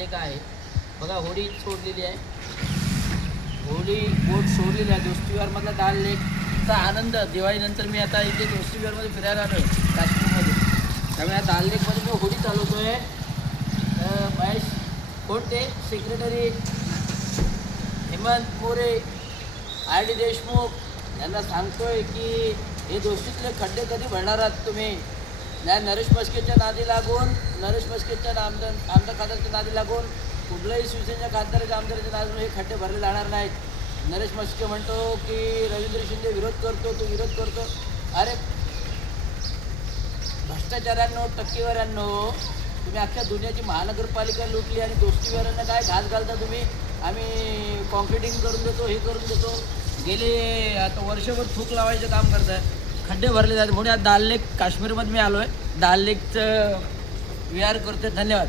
लेक आहे. बघा होडी सोडलेली आहे, होडी बोट सोडलेली आहे. दोस्तीविहारमधला दाल लेकचा आनंद दिवाळीनंतर मी आता इथे दोस्तीविहारमध्ये फिरायला आलो आहे काश्मीरमध्ये. त्यामुळे या दाल लेकमध्ये मी होडी चालवतो आहे. महेश कोणते सेक्रेटरी हेमंत मोरे, RD देशमुख यांना सांगतोय की हे दोस्तीतले खड्डे कधी भरणार आहात तुम्ही. नाही नरेश मस्केच्या नादी लागून, नरेश मस्केच्या आमदार खासदारच्या नादी लागून, कुठल्याही शिवसेनेच्या खासदाराच्या आमदाराच्या नादी लागून हे खड्डे भरले जाणार नाहीत. नरेश मस्के म्हणतो की रवींद्र शिंदे विरोध करतो, तो विरोध करतो. अरे भ्रष्टाचारांनो, टक्केवाऱ्यांनो, तुम्ही अख्ख्या दुनियाची महानगरपालिका लुटली आणि दोस्तीविहारांना काय घास घालता तुम्ही. आम्ही कॉन्क्रिटिंग करून देतो, हे करून देतो. गेले आता वर्षभर थूक लावायचं काम करत आहे, खड्डे भरले जातात. म्हणून आज दाल लेक काश्मीरमध्ये मी आलो आहे, दाल लेकचं विहार करतो. धन्यवाद.